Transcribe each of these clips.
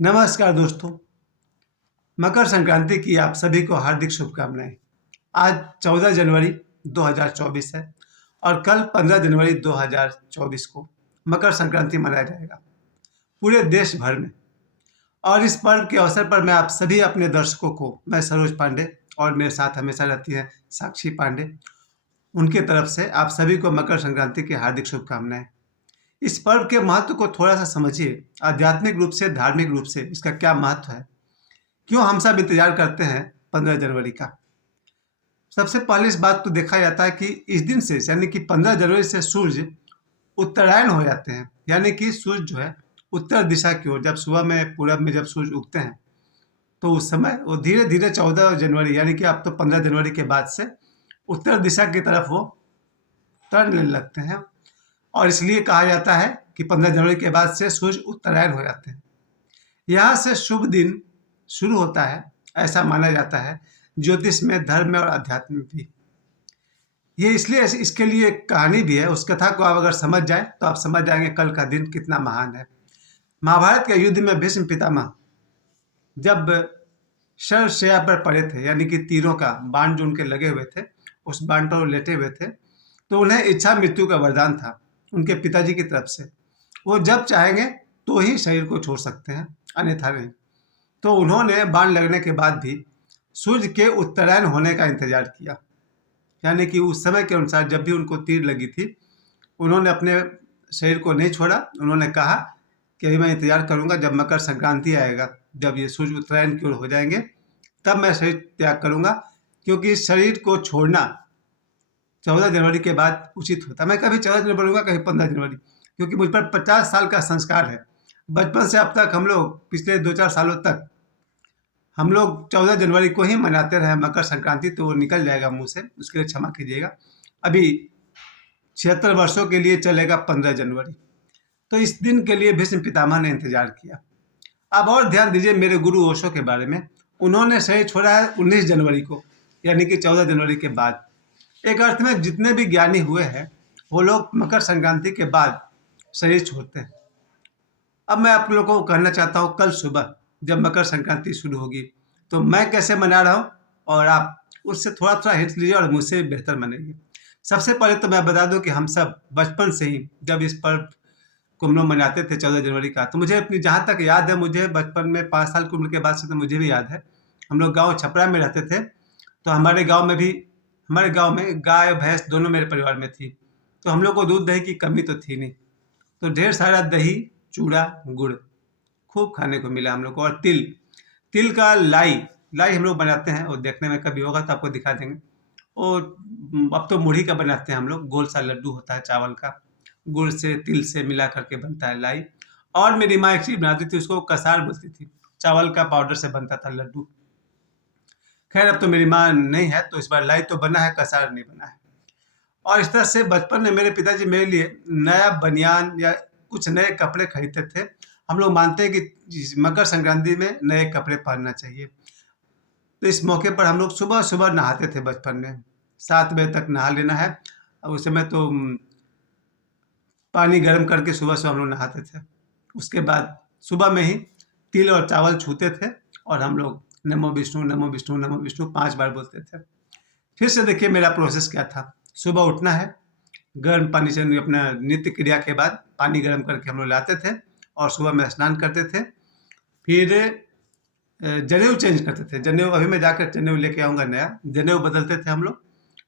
नमस्कार दोस्तों, मकर संक्रांति की आप सभी को हार्दिक शुभकामनाएं। आज 14 जनवरी 2024 है और कल 15 जनवरी 2024 को मकर संक्रांति मनाया जाएगा पूरे देश भर में। और इस पर्व के अवसर पर मैं आप सभी अपने दर्शकों को, मैं सरोज पांडे और मेरे साथ हमेशा रहती है साक्षी पांडे, उनके तरफ से आप सभी को मकर संक्रांति की हार्दिक शुभकामनाएं। इस पर्व के महत्व को थोड़ा सा समझिए। आध्यात्मिक रूप से, धार्मिक रूप से इसका क्या महत्व है, क्यों हम सब इंतजार करते हैं 15 जनवरी का। सबसे पहले इस बात को देखा जाता है कि इस दिन से, यानी कि 15 जनवरी से सूर्य उत्तरायण हो जाते हैं। यानी कि सूर्य जो है उत्तर दिशा की ओर, जब सुबह में पूरब में जब सूर्य उगते हैं तो उस समय वो धीरे धीरे 14 जनवरी यानी कि अब तो 15 जनवरी के बाद से उत्तर दिशा की तरफ वो टर्न लेने लगते हैं। और इसलिए कहा जाता है कि 15 जनवरी के बाद से सूर्य उत्तरायण हो जाते हैं। यहाँ से शुभ दिन शुरू होता है, ऐसा माना जाता है ज्योतिष में, धर्म में और अध्यात्म में भी। ये इसलिए, इसके लिए एक कहानी भी है। उस कथा को आप अगर समझ जाए तो आप समझ जाएंगे कल का दिन कितना महान है। महाभारत के युद्ध में भीष्म पितामह जब शरशैया पर पड़े थे, यानी कि तीरों का बाण जो उनके लगे हुए थे, उस बाण पर वो लेटे हुए थे, तो उन्हें इच्छा मृत्यु का वरदान था उनके पिताजी की तरफ से। वो जब चाहेंगे तो ही शरीर को छोड़ सकते हैं, अन्यथा नहीं। तो उन्होंने बाण लगने के बाद भी सूर्य के उत्तरायण होने का इंतजार किया। यानी कि उस समय के अनुसार जब भी उनको तीर लगी थी, उन्होंने अपने शरीर को नहीं छोड़ा। उन्होंने कहा कि अभी मैं इंतजार करूंगा, जब मकर संक्रांति आएगा, जब ये सूर्य उत्तरायण की ओर हो जाएंगे, तब मैं शरीर त्याग करूंगा। क्योंकि शरीर को छोड़ना 14 जनवरी के बाद उचित होता है। मैं कभी 14 जनवरी बोलूँगा, कभी 15 जनवरी, क्योंकि मुझ पर 50 साल का संस्कार है। बचपन से अब तक हम लोग, पिछले 2-4 सालों तक हम लोग 14 जनवरी को ही मनाते रहे मकर संक्रांति, तो वो निकल जाएगा मुंह से, उसके लिए क्षमा कीजिएगा। अभी 76 वर्षों के लिए चलेगा 15 जनवरी। तो इस दिन के लिए भीष्म पितामह ने इंतजार किया। अब और ध्यान दीजिए मेरे गुरु ओशो के बारे में। उन्होंने शरीर छोड़ा है 19 जनवरी को, यानी कि 14 जनवरी के बाद। एक अर्थ में जितने भी ज्ञानी हुए हैं वो लोग मकर संक्रांति के बाद शरीर छोड़ते हैं। अब मैं आप लोगों को कहना चाहता हूँ, कल सुबह जब मकर संक्रांति शुरू होगी तो मैं कैसे मना रहा हूँ, और आप उससे थोड़ा थोड़ा हिंट लीजिए और मुझसे बेहतर मनाइए। सबसे पहले तो मैं बता दूं कि हम सब बचपन से ही जब इस पर्व को हम लोग मनाते थे 14 जनवरी का, तो मुझे अपनी जहाँ तक याद है, मुझे बचपन में 5 साल की उम्र के बाद से तो मुझे भी याद है, हम लोग गाँव छपरा में रहते थे। तो हमारे गाँव में गाय भैंस दोनों मेरे परिवार में थी। तो हम लोग को दूध दही की कमी तो थी नहीं। तो ढेर सारा दही, चूड़ा, गुड़ खूब खाने को मिला हम लोग को। और तिल, तिल का लाई लाई हम लोग बनाते हैं, और देखने में कभी होगा तो आपको दिखा देंगे। और अब तो मुढ़ी का बनाते हैं हम लोग, गोल सा लड्डू होता है चावल का, गुड़ से तिल से मिला करके बनता है लाई। और मेरी माँ एक चीज बनाती थी, उसको कसार बोलती थी, चावल का पाउडर से बनता था लड्डू। खैर अब तो मेरी माँ नहीं है, तो इस बार लाई तो बना है, कसार नहीं बना है। और इस तरह से बचपन में मेरे पिताजी मेरे लिए नया बनियान या कुछ नए कपड़े खरीदते थे। हम लोग मानते हैं कि मकर संक्रांति में नए कपड़े पहनना चाहिए। तो इस मौके पर हम लोग सुबह सुबह नहाते थे बचपन में, 7 बजे तक नहा लेना है। अब उस समय तो पानी गर्म करके सुबह सुबह हम लोग नहाते थे। उसके बाद सुबह में ही तिल और चावल छूते थे, और हम लोग नमो विष्णु नमो विष्णु नमो विष्णु 5 बार बोलते थे। फिर से देखिए मेरा प्रोसेस क्या था। सुबह उठना है, गर्म पानी से अपना नित्य क्रिया के बाद पानी गर्म करके हम लोग लाते थे, और सुबह में स्नान करते थे। फिर जनेऊ चेंज करते थे। जनेऊ अभी मैं जाकर जनेऊ लेके आऊँगा नया, जनेऊ बदलते थे हम लोग।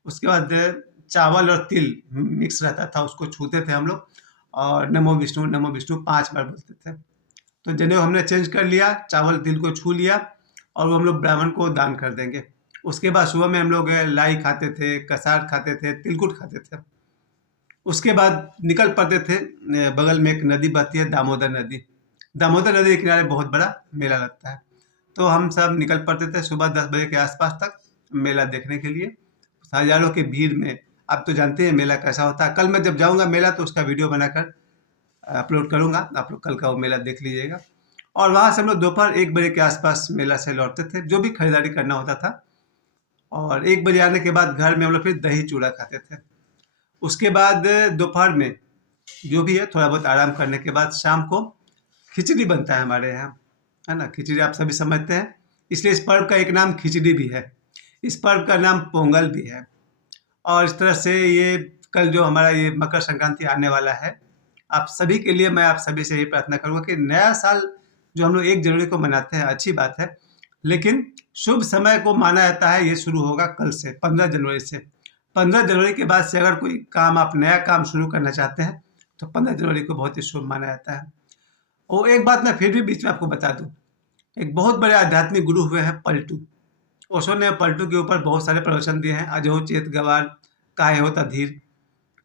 उसके बाद चावल और तिल मिक्स रहता था, उसको छूते थे हम लोग, और नमो विष्णु 5 बार बोलते थे। तो जनेऊ हमने चेंज कर लिया, चावल तिल को छू लिया, और वो हम लोग ब्राह्मण को दान कर देंगे। उसके बाद सुबह में हम लोग लाई खाते थे, कसार खाते थे, तिलकुट खाते थे। उसके बाद निकल पड़ते थे, बगल में एक नदी बहती है, दामोदर नदी। दामोदर नदी के किनारे बहुत बड़ा मेला लगता है। तो हम सब निकल पड़ते थे सुबह 10 बजे के आसपास तक मेला देखने के लिए, हजारों की भीड़ में। आप तो जानते हैं मेला कैसा होता है। कल मैं जब जाऊंगा मेला तो उसका वीडियो बनाकर अपलोड करूंगा, आप लोग कल का वो मेला देख लीजिएगा। और वहाँ से हम लोग दोपहर 1 बजे के आसपास मेला से लौटते थे, जो भी खरीदारी करना होता था। और 1 बजे आने के बाद घर में हम लोग फिर दही चूड़ा खाते थे। उसके बाद दोपहर में जो भी है थोड़ा बहुत आराम करने के बाद शाम को खिचड़ी बनता है हमारे यहाँ। है ना। खिचड़ी आप सभी समझते हैं, इसलिए इस पर्व का एक नाम खिचड़ी भी है, इस पर्व का नाम पोंगल भी है। और इस तरह से ये कल जो हमारा ये मकर संक्रांति आने वाला है, आप सभी के लिए मैं आप सभी से यही प्रार्थना करूँगा कि नया साल जो हम लोग 1 जनवरी को मनाते हैं अच्छी बात है, लेकिन शुभ समय को माना जाता है ये शुरू होगा कल से 15 जनवरी से। 15 जनवरी के बाद से अगर कोई काम आप नया काम शुरू करना चाहते हैं तो 15 जनवरी को बहुत ही शुभ माना जाता है। और एक बात मैं फिर भी बीच में आपको बता दूँ, एक बहुत बड़े आध्यात्मिक गुरु हुए हैं पलटू। ओशो ने पलटू के ऊपर बहुत सारे प्रवचन दिए हैं, अजो चेत गवार, काहे होता धीर,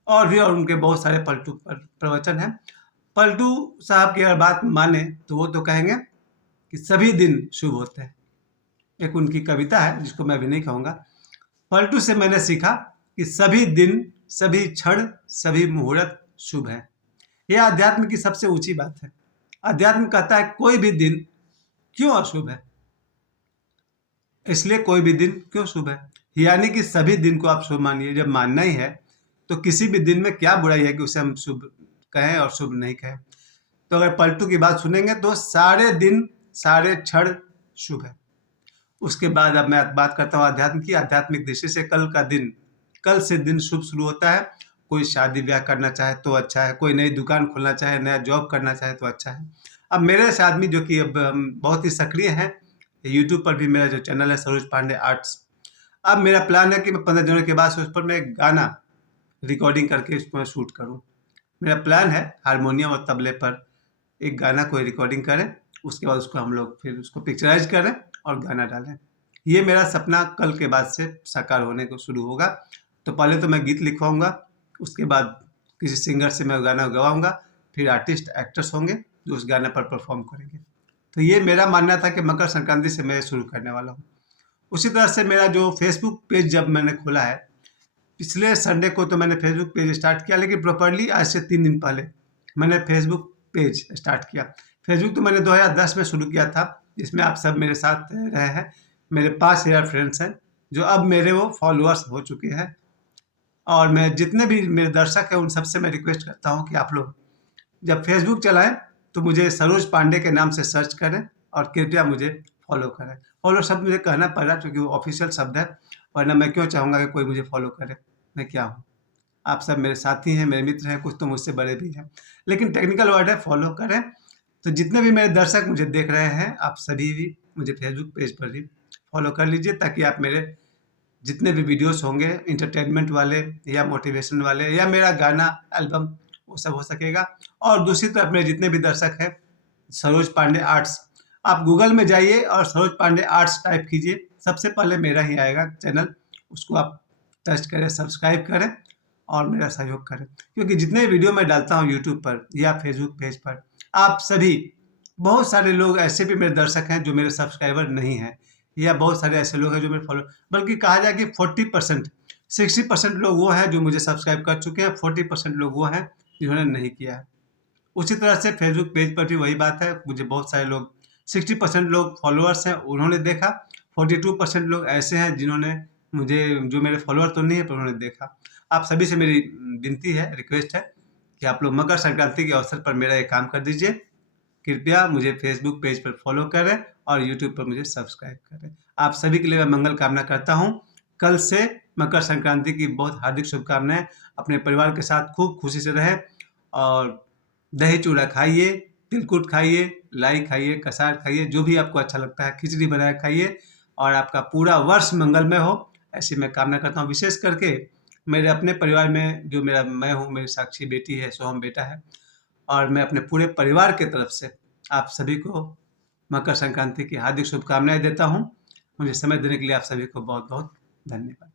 और भी और उनके बहुत सारे पलटू पर प्रवचन हैं। पलटू साहब की अगर बात माने तो वो तो कहेंगे कि सभी दिन शुभ होते हैं। एक उनकी कविता है जिसको मैं अभी नहीं कहूँगा। पलटू से मैंने सीखा कि सभी दिन, सभी क्षण, सभी मुहूर्त शुभ है। यह अध्यात्म की सबसे ऊंची बात है। अध्यात्म कहता है कोई भी दिन क्यों अशुभ है, इसलिए कोई भी दिन क्यों शुभ है, यानी कि सभी दिन को आप शुभ मानिए। जब मानना ही है तो किसी भी दिन में क्या बुराई है कि उसे हम शुभ कहें और शुभ नहीं कहें। तो अगर पलटू की बात सुनेंगे तो सारे दिन, सारे क्षण शुभ है। उसके बाद अब मैं बात करता हूँ अध्यात्म की। आध्यात्मिक दृष्टि से कल से दिन शुभ शुरू होता है। कोई शादी ब्याह करना चाहे तो अच्छा है, कोई नई दुकान खोलना चाहे, नया जॉब करना चाहे तो अच्छा है। अब मेरे से आदमी जो कि अब बहुत ही सक्रिय हैं, यूट्यूब पर भी मेरा जो चैनल है सरोज पांडे आर्ट्स, अब मेरा प्लान है कि मैं 15 जनवरी के बाद से उस पर मैं एक गाना रिकॉर्डिंग करके उसको मैं शूट करूँ। मेरा प्लान है हारमोनियम और तबले पर एक गाना कोई रिकॉर्डिंग करें, उसके बाद उसको हम लोग फिर उसको पिक्चराइज करें और गाना डालें। ये मेरा सपना कल के बाद से साकार होने को शुरू होगा। तो पहले तो मैं गीत लिखवाऊंगा, उसके बाद किसी सिंगर से मैं गाना गवाऊंगा, फिर आर्टिस्ट एक्टर्स होंगे जो उस गाने पर परफॉर्म करेंगे। तो ये मेरा मानना था कि मकर संक्रांति से मैं शुरू करने वाला हूँ। उसी तरह से मेरा जो फेसबुक पेज जब मैंने खोला है, पिछले संडे को तो मैंने फेसबुक पेज स्टार्ट किया, लेकिन प्रॉपरली आज से 3 दिन पहले मैंने फेसबुक पेज स्टार्ट किया। फेसबुक तो मैंने 2010 में शुरू किया था, जिसमें आप सब मेरे साथ रहे हैं। मेरे 5000 फ्रेंड्स हैं जो अब मेरे वो फॉलोअर्स हो चुके हैं। और मैं जितने भी मेरे दर्शक हैं उन सबसे मैं रिक्वेस्ट करता हूँ कि आप लोग जब फेसबुक चलाएं तो मुझे सरोज पांडे के नाम से सर्च करें और कृपया मुझे फॉलो करें। फॉलो शब्द मुझे कहना पड़ रहा क्योंकि वो ऑफिशियल शब्द है, वरना मैं क्यों चाहूँगा कि कोई मुझे फॉलो करे। मैं क्या हूँ, आप सब मेरे साथी हैं, मेरे मित्र हैं, कुछ तो मुझसे बड़े भी हैं, लेकिन टेक्निकल वर्ड है फॉलो करें। तो जितने भी मेरे दर्शक मुझे देख रहे हैं, आप सभी भी मुझे फेसबुक पेज पर भी फॉलो कर लीजिए, ताकि आप मेरे जितने भी वीडियोस होंगे इंटरटेनमेंट वाले या मोटिवेशन वाले या मेरा गाना एल्बम, वो सब हो सकेगा। और दूसरी तरफ मेरे जितने भी दर्शक हैं, सरोज पांडे आर्ट्स, आप गूगल में जाइए और सरोज पांडे आर्ट्स टाइप कीजिए, सबसे पहले मेरा ही आएगा चैनल, उसको आप टच करें, सब्सक्राइब करें और मेरा सहयोग करें। क्योंकि जितने वीडियो मैं डालता हूँ यूट्यूब पर या फेसबुक पेज पर, आप सभी, बहुत सारे लोग ऐसे भी मेरे दर्शक हैं जो मेरे सब्सक्राइबर नहीं हैं, या बहुत सारे ऐसे लोग हैं जो मेरे फॉलो, बल्कि कहा जाए कि 40%, 60% लोग वो हैं जो मुझे सब्सक्राइब कर चुके हैं, 40% लोग वो हैं जिन्होंने नहीं किया है। उसी तरह से फेसबुक पेज पर भी वही बात है, मुझे बहुत सारे लोग, 60% लोग फॉलोअर्स हैं उन्होंने देखा, 42% लोग ऐसे हैं जिन्होंने मुझे, जो मेरे फॉलोअर तो नहीं है पर उन्होंने देखा। आप सभी से मेरी विनती है, रिक्वेस्ट है कि आप लोग मकर संक्रांति के अवसर पर मेरा एक काम कर दीजिए, कृपया मुझे फेसबुक पेज पर फॉलो करें और यूट्यूब पर मुझे सब्सक्राइब करें। आप सभी के लिए मैं मंगल कामना करता हूँ। कल से मकर संक्रांति की बहुत हार्दिक शुभकामनाएं। अपने परिवार के साथ खूब खुशी से रहें और दही चूड़ा खाइए, तिलकुट खाइए, लाई खाइए, कसार खाइए, जो भी आपको अच्छा लगता है, खिचड़ी बनाए खाइए और आपका पूरा वर्ष मंगलमय हो, ऐसी मैं कामना करता हूँ। विशेष करके मेरे अपने परिवार में जो मैं हूँ, मेरी साक्षी बेटी है, सोहम बेटा है, और मैं अपने पूरे परिवार के तरफ से आप सभी को मकर संक्रांति की हार्दिक शुभकामनाएं देता हूँ। मुझे समय देने के लिए आप सभी को बहुत बहुत धन्यवाद।